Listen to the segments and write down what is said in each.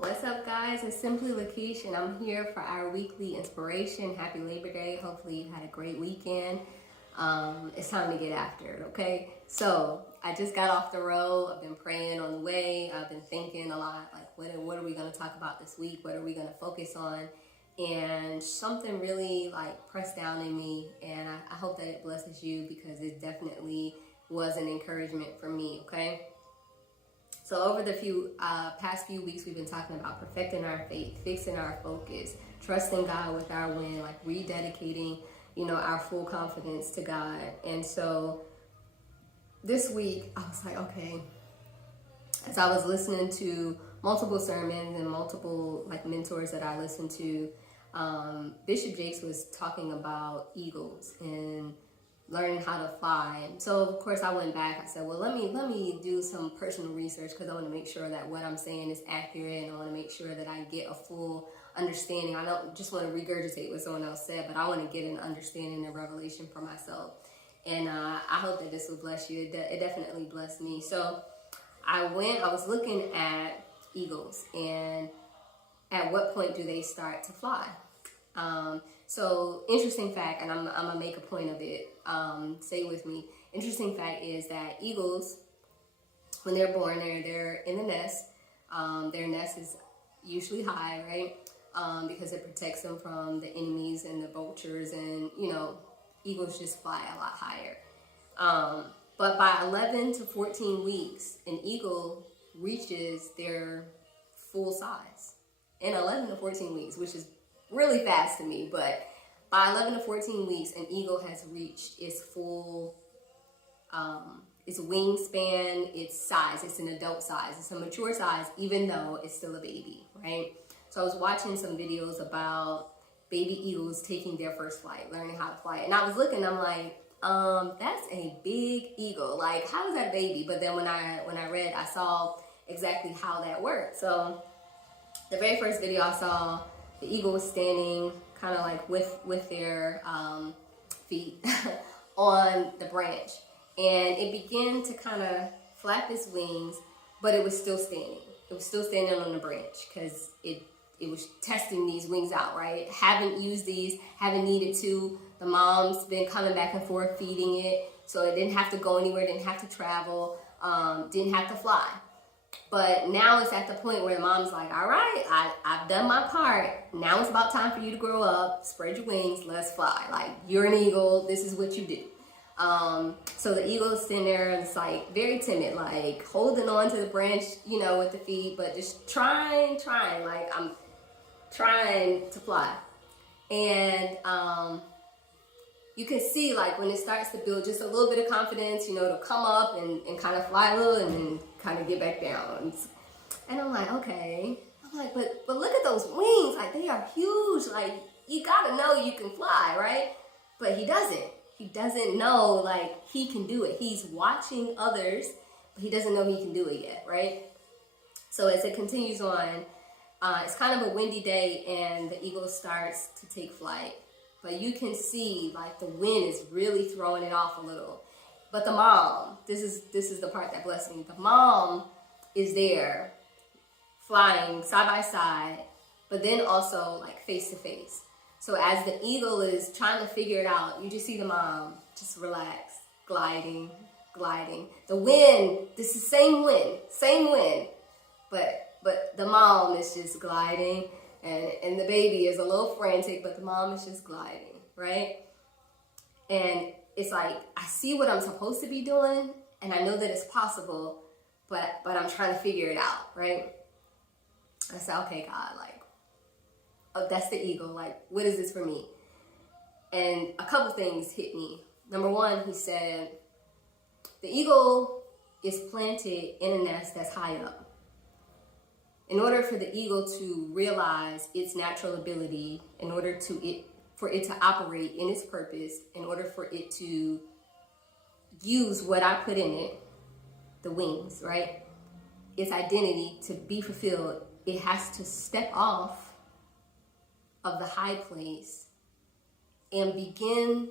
What's up, guys? It's simply LaChish, and I'm here for our weekly inspiration. Happy Labor Day. Hopefully you had a great weekend. It's time to get after it, okay? So I just got off the road. I've been praying on the way. I've been thinking a lot, like what are we going to talk about this week? What are we going to focus on? And something really pressed down in me, and I hope that it blesses you, because it definitely was an encouragement for me, okay? So over the past few weeks, we've been talking about perfecting our faith, fixing our focus, trusting God with our win, rededicating, our full confidence to God. And so this week, I was like, okay, as I was listening to multiple sermons and multiple mentors that I listened to, Bishop Jakes was talking about eagles and learning how to fly. And so of course I went back. I said, well, let me do some personal research, because I want to make sure that what I'm saying is accurate, and I want to make sure that I get a full understanding. I don't just want to regurgitate what someone else said, but I want to get an understanding and revelation for myself. And I hope that this will bless you. It definitely blessed me. So I was looking at eagles and at what point do they start to fly. So interesting fact, and I'm gonna make a point of it. Stay with me. Interesting fact is that eagles, when they're born, they're in the nest. Their nest is usually high, right? Because it protects them from the enemies and the vultures, and eagles just fly a lot higher. But by 11 to 14 weeks, an eagle reaches their full size. In 11 to 14 weeks, which is really fast to me, but by 11 to 14 weeks, an eagle has reached its full, its wingspan, its size. It's an adult size. It's a mature size, even though it's still a baby, right? So I was watching some videos about baby eagles taking their first flight, learning how to fly. And I was looking, I'm like, that's a big eagle. How is that a baby? But then when I read, I saw exactly how that worked. So the very first video I saw, the eagle was standing kind of with their feet on the branch, and it began to kind of flap its wings, but it was still standing. It was still standing on the branch because it was testing these wings out, right? Haven't used these, haven't needed to. The mom's been coming back and forth feeding it, so it didn't have to go anywhere, didn't have to travel, didn't have to fly. But now it's at the point where the mom's like, all right, I've done my part. Now it's about time for you to grow up, spread your wings, let's fly. You're an eagle, this is what you do. So the eagle is sitting there, and it's very timid, holding on to the branch, with the feet, but just trying, I'm trying to fly. And you can see when it starts to build just a little bit of confidence, it'll come up and kind of fly a little and then kind of get back down. And I'm like, okay. I'm like, but look at those wings. They are huge. You gotta know you can fly, right? But he doesn't. He doesn't know he can do it. He's watching others, but he doesn't know he can do it yet, right? So as it continues on, it's kind of a windy day, and the eagle starts to take flight. But you can see the wind is really throwing it off a little. But the mom, this is the part that blessed me. The mom is there flying side by side, but then also face to face. So as the eagle is trying to figure it out, you just see the mom just relax, gliding. The wind, this is same wind, but the mom is just gliding. And the baby is a little frantic, but the mom is just gliding, right? And it's I see what I'm supposed to be doing, and I know that it's possible, but I'm trying to figure it out, right? I said, okay, God, oh, that's the eagle. What is this for me? And a couple things hit me. Number one, he said, the eagle is planted in a nest that's high up. In order for the eagle to realize its natural ability, in order for it to operate in its purpose, in order for it to use what I put in it, the wings, right? Its identity to be fulfilled, it has to step off of the high place and begin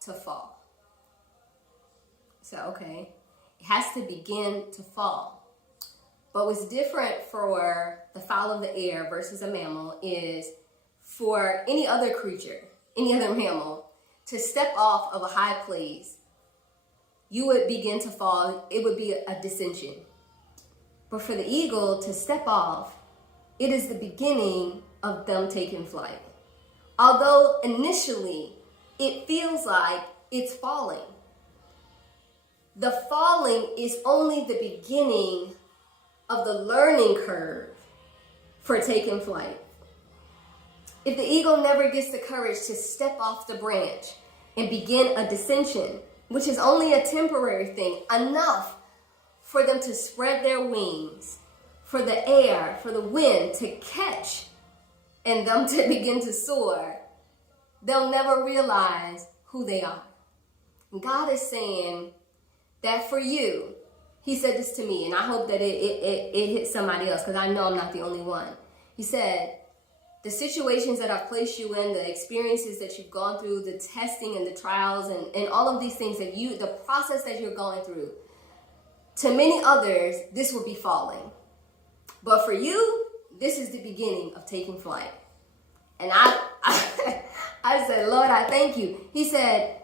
to fall. So, okay, it has to begin to fall. But what's different for the fowl of the air versus a mammal is for any other creature, any other mammal, to step off of a high place, you would begin to fall. It would be a descension. But for the eagle to step off, it is the beginning of them taking flight. Although initially it feels like it's falling, the falling is only the beginning of the learning curve for taking flight. If the eagle never gets the courage to step off the branch and begin a descension, which is only a temporary thing, enough for them to spread their wings, for the air, for the wind to catch, and them to begin to soar, they'll never realize who they are. And God is saying that for you, he said this to me, and I hope that it hits somebody else, because I know I'm not the only one. He said, the situations that I've placed you in, the experiences that you've gone through, the testing and the trials and all of these things that the process that you're going through, to many others, this will be falling. But for you, this is the beginning of taking flight. And I said, Lord, I thank you. He said,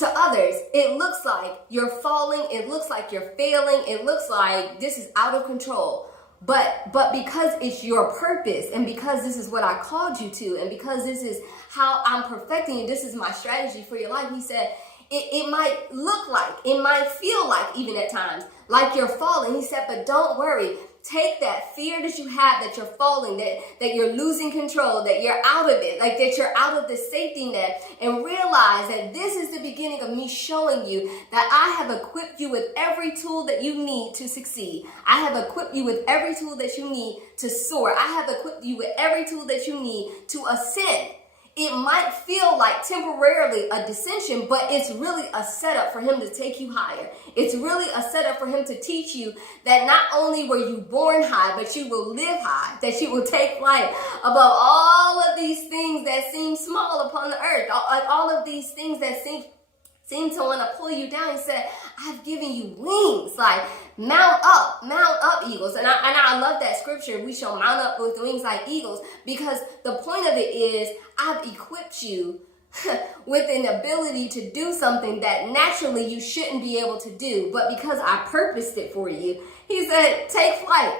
to others, it looks like you're falling. It looks like you're failing. It looks like this is out of control. But because it's your purpose, and because this is what I called you to, and because this is how I'm perfecting you, this is my strategy for your life. He said, it might look like, it might feel like, even at times, like you're falling. He said, but don't worry. Take that fear that you have, that you're falling, that you're losing control, that you're out of it, like that you're out of the safety net, and realize that this is the beginning of me showing you that I have equipped you with every tool that you need to succeed. I have equipped you with every tool that you need to soar. I have equipped you with every tool that you need to ascend. It might feel like temporarily a dissension, but it's really a setup for him to take you higher. It's really a setup for him to teach you that not only were you born high, but you will live high, that you will take flight above all of these things that seem small upon the earth, all of these things that seem to want to pull you down. He said, I've given you wings, like mount up, eagles. And I love that scripture. We shall mount up with wings like eagles, because the point of it is I've equipped you with an ability to do something that naturally you shouldn't be able to do. But because I purposed it for you, he said, take flight.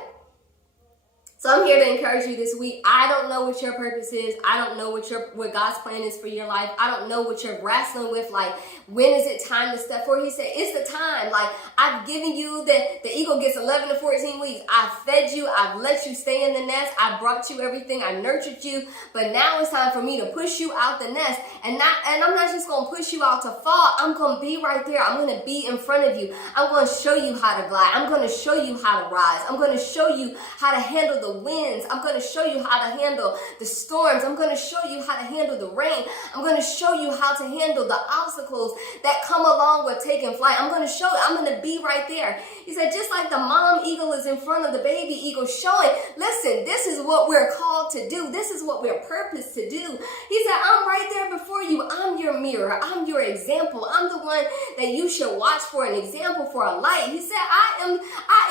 So I'm here to encourage you this week. I don't know what your purpose is. I don't know what God's plan is for your life. I don't know what you're wrestling with. Like, when is it time to step forward? He said, it's the time. Like, I've given you the eagle gets 11 to 14 weeks. I've fed you. I've let you stay in the nest. I brought you everything. I nurtured you. But now it's time for me to push you out the nest. And I'm not just going to push you out to fall. I'm going to be right there. I'm going to be in front of you. I'm going to show you how to glide. I'm going to show you how to rise. I'm going to show you how to handle the winds. I'm going to show you how to handle the storms. I'm going to show you how to handle the rain. I'm going to show you how to handle the obstacles that come along with taking flight. I'm going to show you. I'm going to be right there. He said, just like the mom eagle is in front of the baby eagle showing, listen, this is what we're called to do. This is what we're purposed to do. He said, I'm right there before you. I'm your mirror. I'm your example. I'm the one that you should watch for, an example for a light. He said, I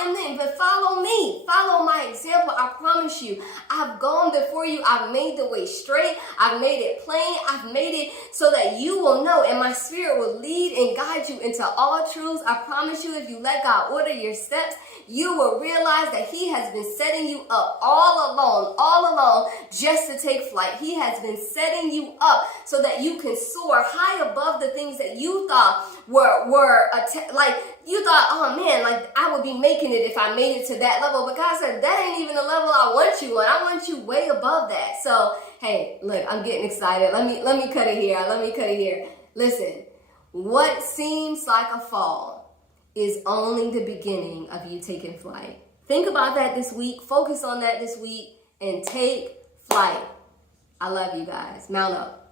am them, but follow me. Follow my example. I promise you, I've gone before you. I've made the way straight. I've made it plain. I've made it so that you will know, and my spirit will lead and guide you into all truths. I promise you, if you let God order your steps, you will realize that he has been setting you up all along just to take flight. He has been setting you up so that you can soar high above the things that you thought were like you thought, oh man, like I would be making it if I made it to that level. But God said, that ain't even the level I want you on. I want you way above that. So, hey, look, I'm getting excited. Let me cut it here. Listen, what seems like a fall is only the beginning of you taking flight. Think about that this week. Focus on that this week and take flight. I love you guys. Mount up.